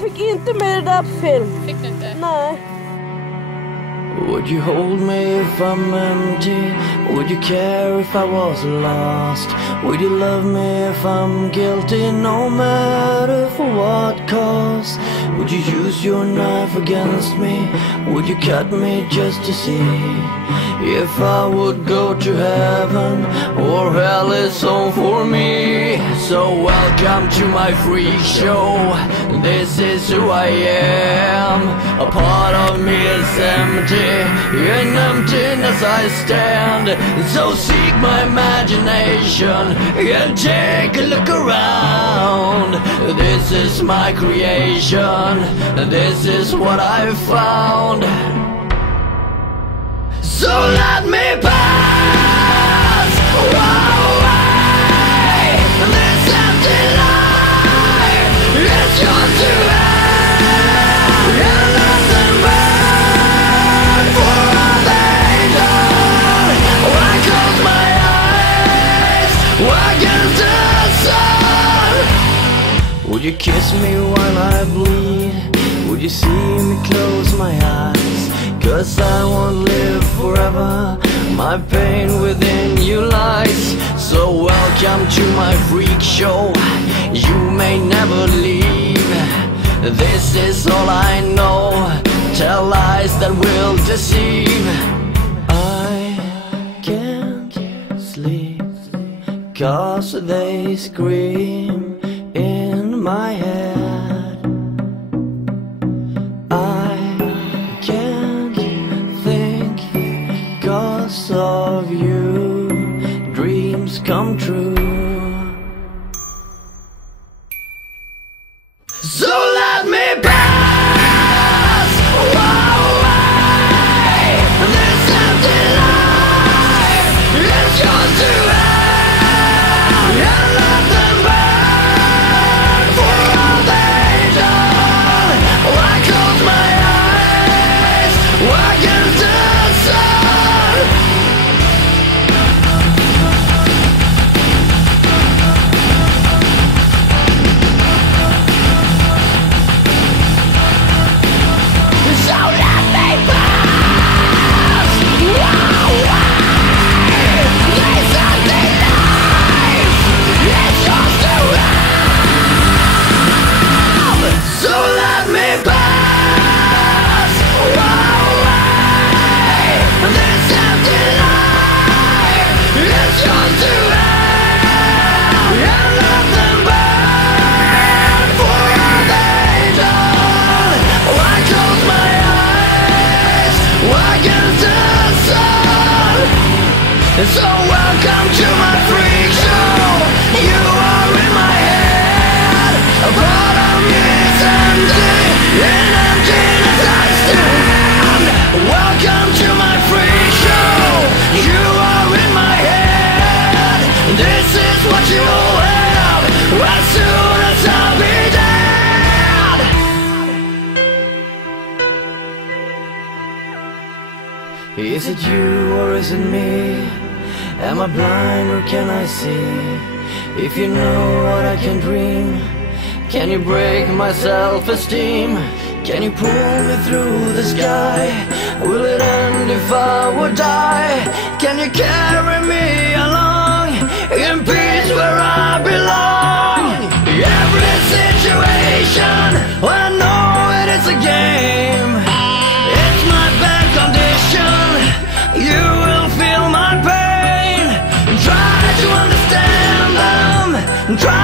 Jag fick inte med det där på film. Fick du inte? Nej. Would you hold me if I'm empty? Would you care if I was lost? Would you love me if I'm guilty, no matter for what cause? Would you use your knife against me? Would you cut me just to see if I would go to heaven or hell is home for me? So welcome to my freak show. This is who I am. A part of me is empty. In emptiness I stand. So seek my imagination and take a look around. This is my creation. This is what I found. So let me pass away. This empty life is yours to have. And nothing but for all they done. I close my eyes against the sun. Would you kiss me while I bleed? Would you see me close my eyes? 'Cause I won't live forever. My pain within you lies. So welcome to my freak show. You may never leave. This is all I know. Tell lies that will deceive. I can't sleep 'cause they scream in my head. I can't think 'cause of you. Dreams come true. So let me pass away. This empty life is yours to have. And let them burn for all they done. I close my eyes against the sun. So let me pass away. This empty life is yours to have. So let me pass away. This empty life is yours to have. And let them burn for all they done. I close my eyes against the sun. So welcome to my freak show. You are in my head. A part of me is empty. In emptiness I stand. Welcome to my freak show. You are in my head. This is what you have as soon as I'll be dead. Is it you or is it me? Am I blind or can I see? If you know what I can dream, can you break my self-esteem? Can you pull me through the sky? Will it end if I would die? Can you carry me along in peace where I belong? Every situation, I know it is a game. It's my bad condition. You will feel my pain. Try to understand them. Try